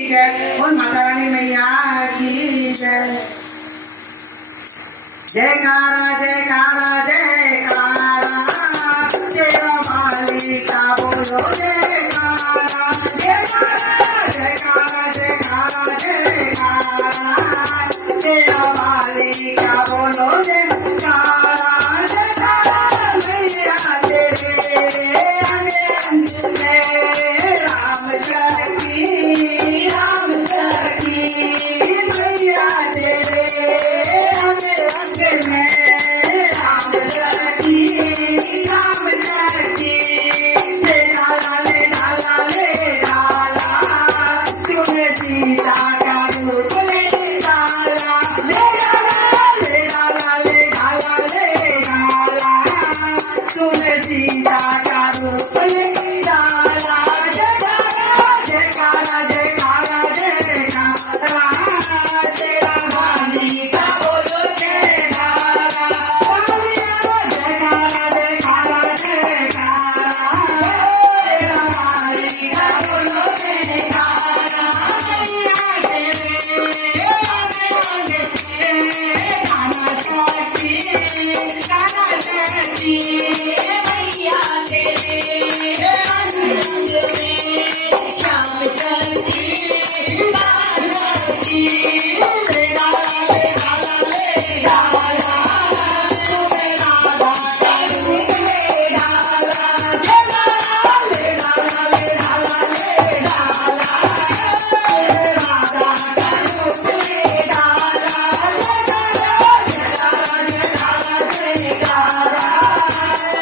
और माता रानी मैया की जय। जयकारा जयकारा जयकारा तेरा मालिक का बोलो जयकारा। जयकारा जयकारा जयकारा जयकारा तेरा मालिक का बोलो जयकारा। जयकारा मैया तेरे अंग में राम चरखी राम चरखी मैया तेरे अंग में राम चरखी राम चरखी। डाला ले डाला ले डाला तूने सीता का रूप ले डाला। ले डाला ले डाला ले डाला ले डाला तूने सीता का रूप ले डाला। जयकारा जयकारा जयकारा जयकारा तेरा मालिक का बोलो जयकारा। जयकारा जयकारा जयकारा तेरा मालिक का बोलो जयकारा। काना चढ़ती मैया तेरे अंग में श्याम चलती लाल चलती। ले डाला ले डाला ले डाला तूने राधा का रूप ले डाला। ले डाला ले डाला ले डाला ले डाला तूने राधा का रूप ले डाला। जयकारा जयकारा जयकारा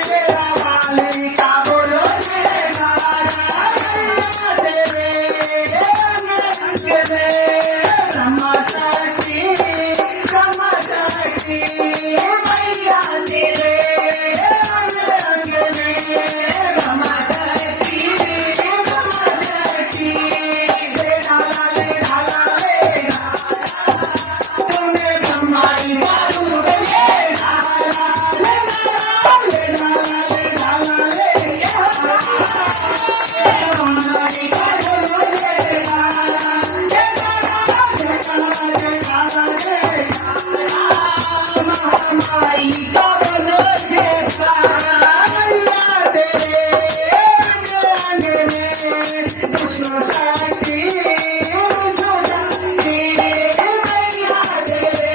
तेरा मालिक का बोलो जयकारा। तेरे अंग में ब्रह्मा चरखी मैया तेरे अंग में ब्रह्मा चरखी ले डाला ले डाला ले डाला तूने ब्रह्मा का रूप ले डाला। ले डाला ले डाला ले डाला ले तेरा मालिक का बोलो जयकारा। जयकारा जयकारा जयकारा जयकारा महामाई का बोलो जयकारा। मैया तेरे अंग में विष्णु शक्ति मैया तेरे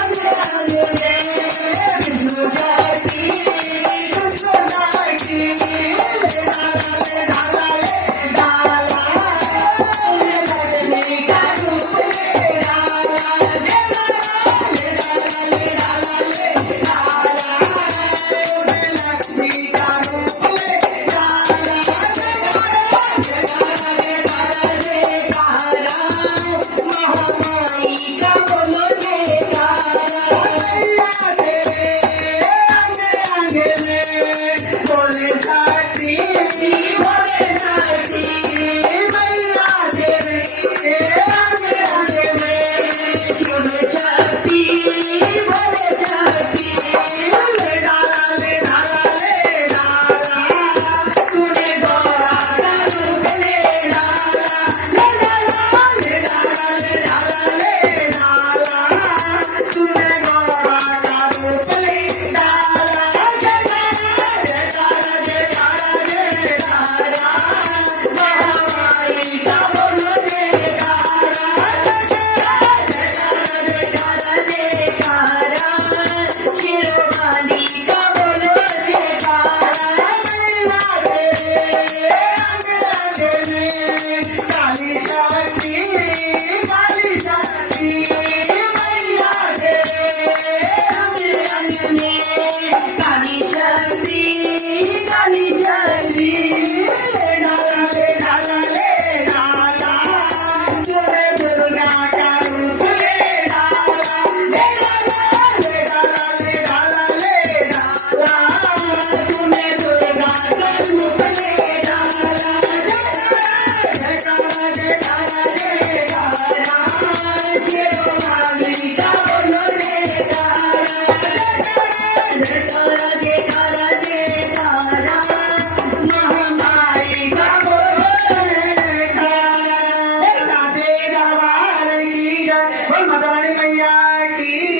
अंग में विष्णु शक्ति विष्णु शक्ति। ले डाला ले डाला तूने लक्ष्मी का रूप ले डाला। ले डाला ले डाला ले डाला ले डाला तूने लक्ष्मी का रूप ले डाला। जयकारा जयकारा जयकारा जयकारा महामाई का बोलो जयकारा। मैया तेरे अंग में बोले जाती बोले जाती मैया तेरे अंग में बोले जाती बोले जाती। ले डाला ले डाला ले डाला तूने गौरा का रूप ले डाला। ले डाला ले डाला ले डाला ले डाला तूने गौरा का रूप ले डाला। जयकारा जयकारा जयकारा जयकारा महामाई का बोलो जयकारा। जयकारा जयकारा जयकारा शिरोमणि का बोलो जयकारा। मैया तेरे अंग में काली शक्ति मैया तेरे अंग में काली शक्ति। ले डाला ले डाला ले डाला तूने दुर्गा का रूप ले डाला। ले डाला ले डाला ले डाला ले डाला तूने दुर्गा का रूप ले डाला। जयकारा जयकारा जयकारा मैया की